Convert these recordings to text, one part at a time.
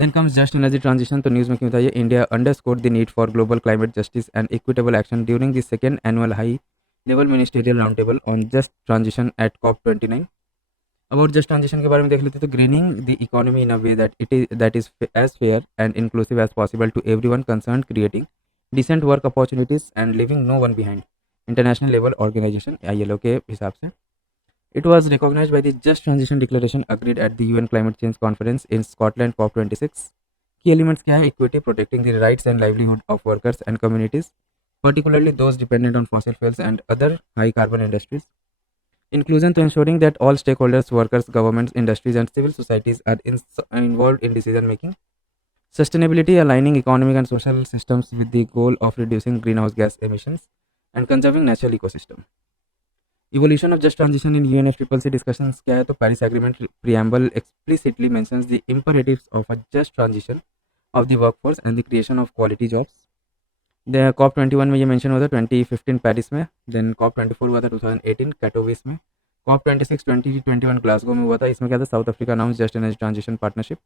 Then comes just energy transition. तो news में क्यों था ये, India underscore the need for global climate justice and equitable action during the second annual high level ministerial round table on just transition at COP29। About just transition के बारे में देख लेते हैं। तो greening the economy in a way that is as fair and inclusive as possible to everyone concerned, creating decent work opportunities and living no one behind. International level organisation ILO के हिसाब से it was recognized by the Just Transition Declaration agreed at the UN Climate Change Conference in Scotland COP26। Key elements क्या है, equity, protecting the rights and livelihood of workers and communities, particularly those dependent on fossil fuels and other high carbon industries. Inclusion, to ensuring that all stakeholders, workers, governments, industries, and civil societies are involved in decision making. Sustainability, aligning economic and social systems with the goal of reducing greenhouse gas emissions and conserving natural ecosystem. Evolution of just transition in UNFCCC discussions क्या है, तो Paris Agreement preamble explicitly mentions the imperatives of a just transition of the workforce and the creation of quality jobs. The COP21 में ये मेंशन हुआ था 2015 पेरिस में, then COP24 हुआ था 2018 कैटोविस में, COP26 2021 ग्लासगो में हुआ था। इसमें क्या था, South Africa announce just energy transition partnership.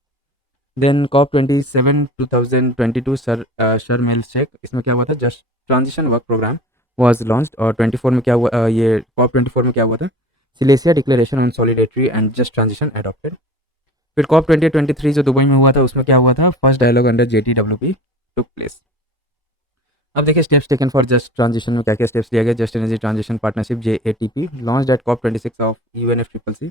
Then COP27 2022 Sharm el Sheikh, इसमें क्या हुआ था, just transition work programme was launched। और 24 में क्या हुआ, ये COP24 में क्या हुआ था, Silesia declaration on solidarity and just transition adopted. फिर COP2023 जो दुबई में हुआ था, उसमें क्या हुआ था, first dialogue under JTWP took place. अब देखिए steps taken for just transition में क्या क्या स्टेप्स लिया गया। Just energy transition partnership JATP launched at COP26 of UNFCCC।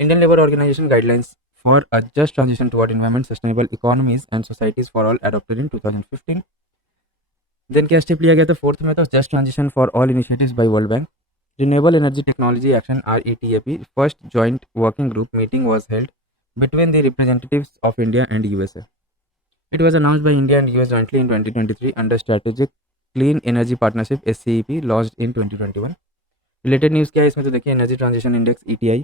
Indian labour organisation guidelines for a just transition toward environment sustainable economies and societies for all adopted in 2015। Then क्या step लिया गया था fourth में, तो just transition for all initiatives by World Bank. Renewable energy technology action RETAP first joint working group meeting was held between the representatives of India and USA. It was announced by India and US jointly in 2023 under Strategic Clean Energy Partnership SCEP launched in 2021. Related news क्या है इसमें, तो देखिए energy transition index ETI,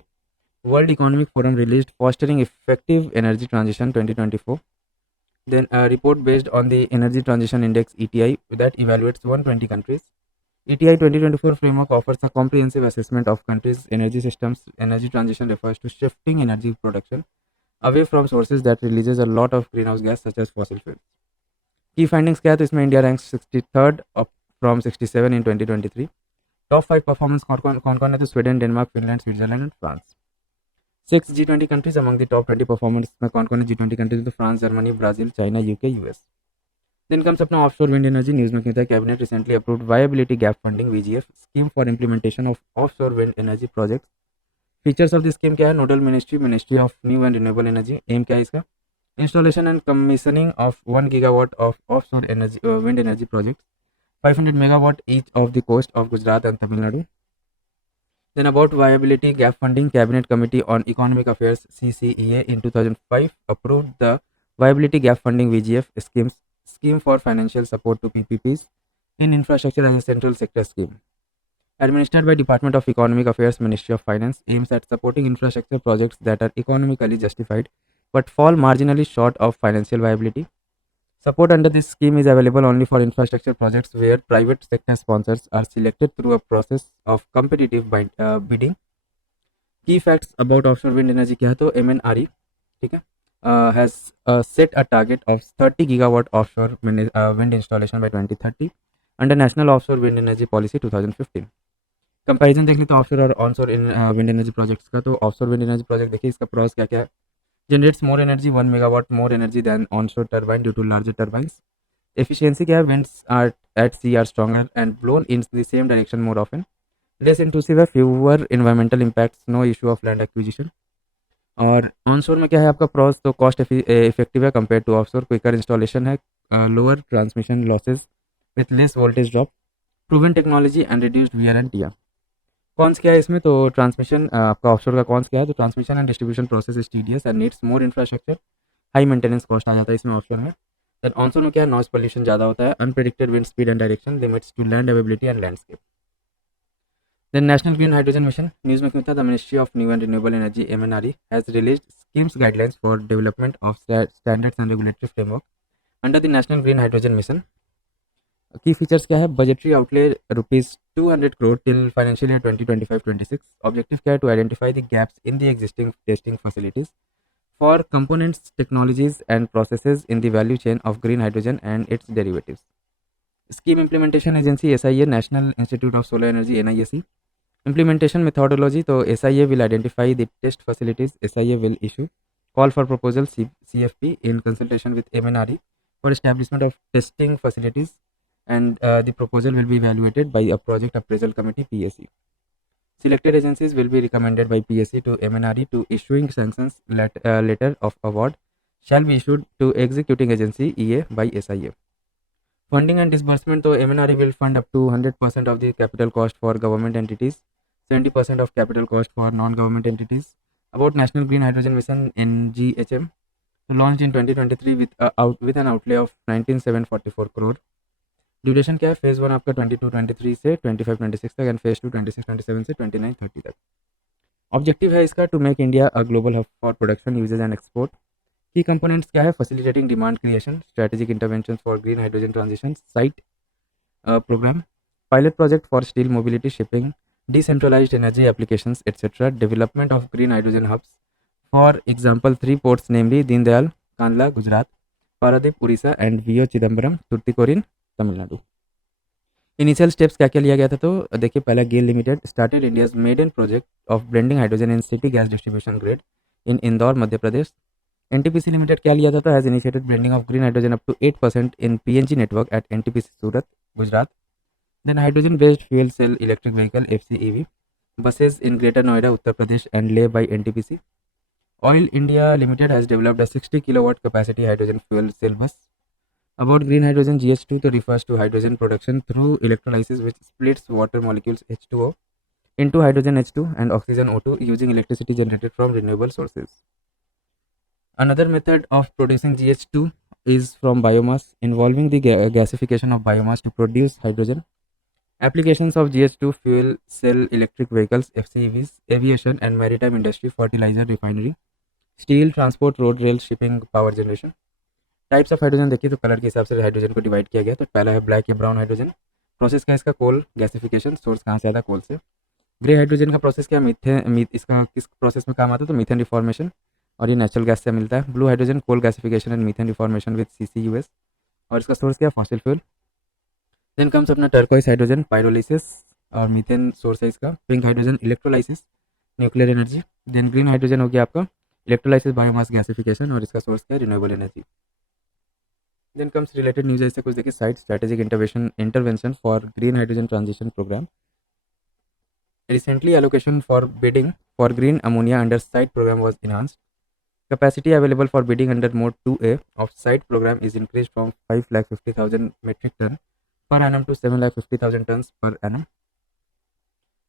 world economic forum released fostering effective energy transition 2024। Then a report based on the Energy Transition Index ETI that evaluates 120 countries. ETI 2024 framework offers a comprehensive assessment of countries' energy systems. Energy transition refers to shifting energy production away from sources that releases a lot of greenhouse gas such as fossil fuels. Key findings क्या है, तो इसमें India rank 63rd from 67 in 2023। Top 5 performance कौन कौन है, तो Sweden, Denmark, Finland, Switzerland and France. 6 G20 countries among the top 20 performance में कौन कौन है G20 कंट्रीज, तो France, Germany, Brazil, China, UK, US। Then comes अपना ऑफशोर विंड एनर्जी। न्यूज़ में क्यों था, cabinet recently approved viability gap funding VGF scheme for implementation of offshore wind energy project. Features of the scheme क्या है, nodal ministry of new and renewable energy. Aim क्या है इसका, installation and commissioning of 1 gigawatt of offshore energy wind energy project, 500 megawatt each off the coast of Gujarat and Tamil Nadu. Then about viability gap funding, Cabinet Committee on Economic Affairs CCEA in 2005 approved the viability gap funding VGF scheme for financial support to PPPs in infrastructure as a central sector scheme. Administered by Department of Economic Affairs, Ministry of Finance, aims at supporting infrastructure projects that are economically justified but fall marginally short of financial viability. Support under this scheme is available only for infrastructure projects where private sector sponsors are selected through a process of competitive bidding. Key facts about offshore wind energy क्या है, तो MNRE ठीक है has set a target of 30 gigawatt offshore wind installation by 2030 under National Offshore Wind Energy Policy 2015। कंपैरिजन देख लेते हैं ऑफशोर और onshore wind energy projects का। तो ऑफशोर विंड एनर्जी प्रोजेक्ट देखिए इसका प्रॉस क्या क्या है, generates more energy 1 megawatt more energy than onshore turbine due to larger turbines. Efficiency क्या है, winds are at sea are stronger and blown in the same direction more often. Less intrusive है, fewer environmental impacts, no issue of land acquisition. और onshore में क्या है आपका pros, तो cost effective है compare to offshore, quicker installation है, lower transmission losses with less voltage drop, proven technology and reduced wear and tear. Cons क्या है इसमें, तो ट्रांसमिशन आपका ऑफशोर का कॉन्स क्या है, तो transmission and distribution process is tedious and needs more infrastructure, high maintenance cost आ जाता है इसमें ऑफशोर में। देन ऑनशोर में क्या है, नॉइस पोल्यूशन ज़्यादा होता है, unpredicted wind speed and direction, limits to land availability and landscape. Then national green hydrogen mission. News में क्यों था, the ministry of new and renewable energy MNRE has released schemes guidelines for development of standards and regulatory framework under the national green hydrogen mission. Key features क्या है, budgetary outlay ₹200 crore till financial year 2025-26। Objective क्या है, to identify the gaps in the existing testing facilities for components, technologies, and processes in the value chain of green hydrogen and its derivatives. Scheme Implementation Agency SIA, National Institute of Solar Energy NISE. Implementation methodology, so SIA will identify the test facilities. SIA will issue call for proposal CFP in consultation with MNRE for establishment of testing facilities, and the proposal will be evaluated by a project appraisal committee PSC. Selected agencies will be recommended by PSC to MNRE to issuing sanctions. Letter of award shall be issued to executing agency EA by SIA. Funding and disbursement, so MNRE will fund up to 100% of the capital cost for government entities, 70% of capital cost for non-government entities. About National Green Hydrogen Mission NGHM, launched in 2023 with an outlay of 19,744 crore. Duration क्या है, फेज़ 1 आपका 22-23 से 25-26 तक and phase 2 26-27 से 29-30 तक. Objective है इसका to make India a global hub for production, uses and export. Key components क्या है, facilitating demand creation, strategic intervention for green hydrogen transition, SIGHT programme, pilot project for steel mobility, shipping, decentralized energy applications, etc. Development of green hydrogen hubs. For example, 3 ports namely Deen Dayal, Kandla, Gujarat, Paradip, Orissa and VO Chidambaram, Tuticorin, Tamil Nadu. Initial steps क्या क्या लिया गया था, तो देखिए पहला गेल limited started India's maiden project of blending hydrogen in city gas distribution grid in इंदौर मध्य Pradesh. NTPC limited क्या लिया था, तो has initiated blending of green hydrogen up to 8% in PNG network eight NTPC Surat, Gujarat. Then hydrogen based fuel cell electric vehicle FCEV buses in Greater Noida, Uttar Pradesh and Leh by NTPC. Oil India Limited has developed a 60 kilowatt capacity hydrogen fuel cell bus. About green hydrogen, GH2 to refers to hydrogen production through electrolysis which splits water molecules H2O into hydrogen H2 and oxygen O2 using electricity generated from renewable sources. Another method of producing GH2 is from biomass involving the gasification of biomass to produce hydrogen. Applications of GH2 fuel cell electric vehicles FCEVs, aviation and maritime industry, fertilizer, refinery, steel, transport, road, rail, shipping, power generation. Types of hydrogen देखिए तो कलर के हिसाब से हाइड्रोजन को डिवाइड किया गया. तो पहला है ब्लैक या ब्राउन हाइड्रोजन. प्रोसेस क्या है इसका, कोल गैसिफिकेशन. सोर्स कहाँ से आता है, कोल से. ग्रे हाइड्रोजन का प्रोसेस क्या, इसका किस प्रोसेस में काम आता है, तो मीथेन रिफॉर्मेशन, और ये नेचुरल गैस से मिलता है. Blue hydrogen coal gasification and methane reformation with CCUS, और इसका सोर्स क्या, फॉसिल फ्यूल. देन कम्स अपना टर्कोइस हाइड्रोजन, पायरोलिसिस और मीथेन सोर्स है इसका. Pink hydrogen electrolysis, nuclear energy. Then green hydrogen हो गया आपका इलेक्ट्रोलाइसिस, बायोमास गैसिफिकेशन, और इसका सोर्स क्या है, renewable energy. Then comes related news, ऐसे कुछ देखिए. SIGHT strategic intervention for green hydrogen transition programme. Recently allocation for bidding for green ammonia under site program was enhanced. Capacity available for bidding under mode 2A of site program is increased from 5,50,000 metric ton per annum to 7,50,000 tons per annum.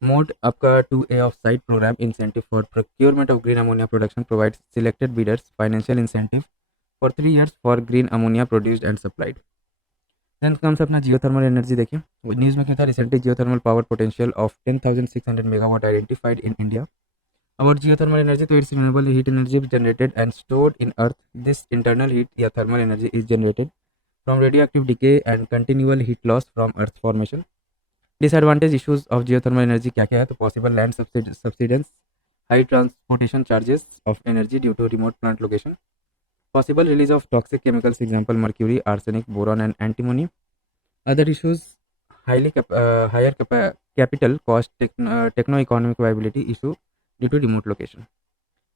Mode आपका 2A of site program incentive for procurement of green ammonia production provides selected bidders financial incentive for 3 years for green ammonia produced and supplied. Then comes अपना geothermal energy. देखिए न्यूज़ में क्या था, recently geothermal power potential of 10,600 megawatt identified in India. About geothermal energy, तो it's renewable heat energy generated and stored in earth. This internal heat या thermal energy is generated from radioactive decay and continual heat loss from earth formation. Disadvantage issues of geothermal energy क्या क्या है, तो possible land subsidence, high transportation charges of energy due to remote plant location, possible release of toxic chemicals, example mercury, arsenic, boron and antimony. Other issues, higher capital cost, techno-economic viability issue due to remote location.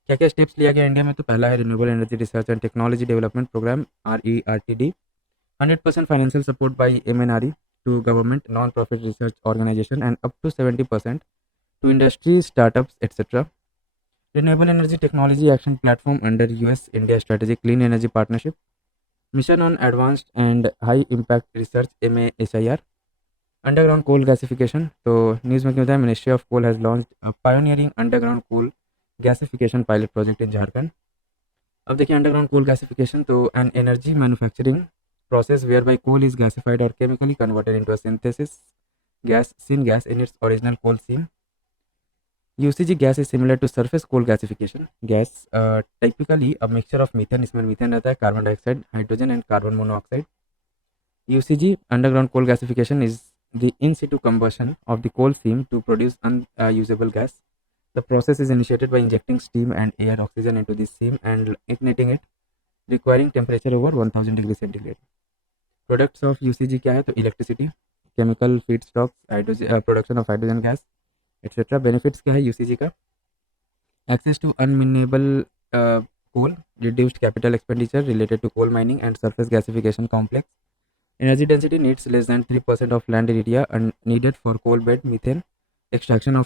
क्या क्या steps लिया गया इंडिया में, तो पहला है renewable energy research and technology development programme RERTD. 100% financial support by MNRE to government, non profit research organisation and up to 70% to industry, startups etcetera. Renewable energy technology action platform under US India strategic clean energy partnership. Mission on advanced and high impact research MAHIR. Underground coal gasification, तो news में क्यों होता है, ministry of coal has launched pioneering underground coal gasification pilot project in Jharkhand. अब देखिए underground coal gasification, तो an energy manufacturing process where by coal is gasified और chemically converted into a synthesis gas syngas in its original coal seam. UCG gas is similar to surface coal gasification gas, typically a mixture of methane, इसमें मीथेन रहता है, carbon dioxide, hydrogen and carbon monoxide. UCG underground coal gasification is the in situ combustion of the coal seam to produce unusable gas. The process is initiated by injecting steam and air oxygen into the steam and igniting it, requiring temperature over 1000 degree centigrade. Products of UCG क्या है? तो electricity, chemical feedstocks, production of hydrogen gas etcetera. Benefits क्या है UCG का? Access to unminable coal, reduced capital expenditure related to coal mining and surface gasification complex. Energy density needs less than 3% of land area needed for coal bed methane extraction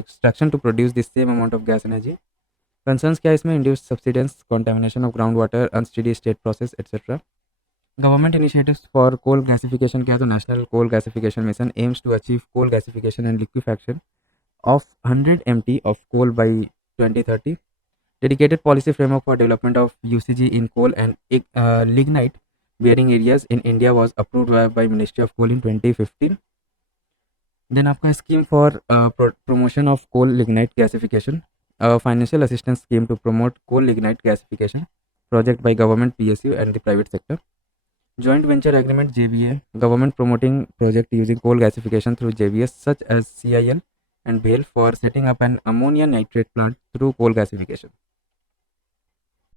extraction to produce the same amount of gas energy. Concerns क्या है इसमें? Induced subsidence, contamination of groundwater, unsteady state process, etc. Government initiatives for coal gasification क्या है? तो National Coal Gasification Mission aims to achieve coal gasification and liquefaction of 100 MT of coal by 2030. Dedicated policy framework for development of UCG in coal and lignite bearing areas in India was approved by Ministry of Coal in 2015. Then आपका scheme for promotion of coal lignite gasification, financial assistance scheme to promote coal lignite gasification project by government, PSU and the private sector. Joint venture agreement JVA, government promoting project using coal gasification through JVS such as CIL and BHEL for setting up an ammonia nitrate plant through coal gasification.